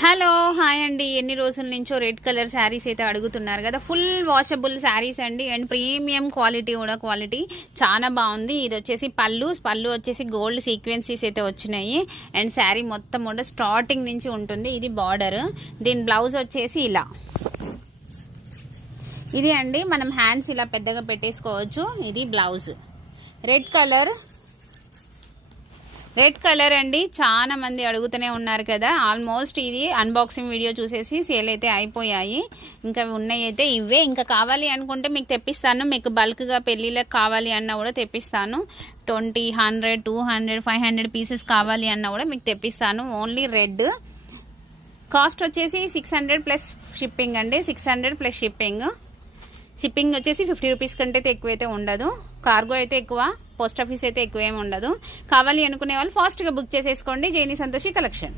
Hello hi అండి. ఎన్ని రోజుల నుంచో రెడ్ కలర్ శారీస్ అయితే అడుగుతున్నారు కదా. ఫుల్ వాషబుల్ శారీస్ అండి అండ్ ప్రీమియం క్వాలిటీ కూడా క్వాలిటీ చాలా బాగుంది. ఇది వచ్చేసి పళ్ళు వచ్చేసి గోల్డ్ సీక్వెన్సీస్ అయితే వచ్చినాయి అండ్ శారీ మొత్తం కూడా స్టార్టింగ్ నుంచి ఉంటుంది. ఇది బార్డర్, దీని బ్లౌజ్ వచ్చేసి ఇలా ఇది అండి. మనం హ్యాండ్స్ ఇలా పెద్దగా పెట్టేసుకోవచ్చు. ఇది బ్లౌజ్ రెడ్ కలర్ అండి. చాలా మంది అడుగుతూనే ఉన్నారు కదా. ఆల్మోస్ట్ ఇది అన్బాక్సింగ్ వీడియో చూసేసి సేల్ అయితే అయిపోయాయి. ఇంకా ఉన్నాయి అయితే ఇవే. ఇంకా కావాలి అనుకుంటే మీకు తెప్పిస్తాను. మీకు బల్క్గా పెళ్ళిళ్ళకి కావాలి అన్నా కూడా తెప్పిస్తాను. 20, 100, 200, 500 పీసెస్ కావాలి అన్నా కూడా మీకు తెప్పిస్తాను. Only red. కాస్ట్ వచ్చేసి 600 ప్లస్ షిప్పింగ్ అండి. 600 ప్లస్ షిప్పింగ్ వచ్చేసి 50 రూపీస్ కంటే ఎక్కువైతే ఉండదు. కార్గో అయితే ఎక్కువ, పోస్ట్ ఆఫీస్ అయితే ఎక్కువ ఏమి ఉండదు. కావాలి అనుకునే వాళ్ళు ఫాస్ట్గా బుక్ చేసేసుకోండి. జైని సంతోషి కలెక్షన్.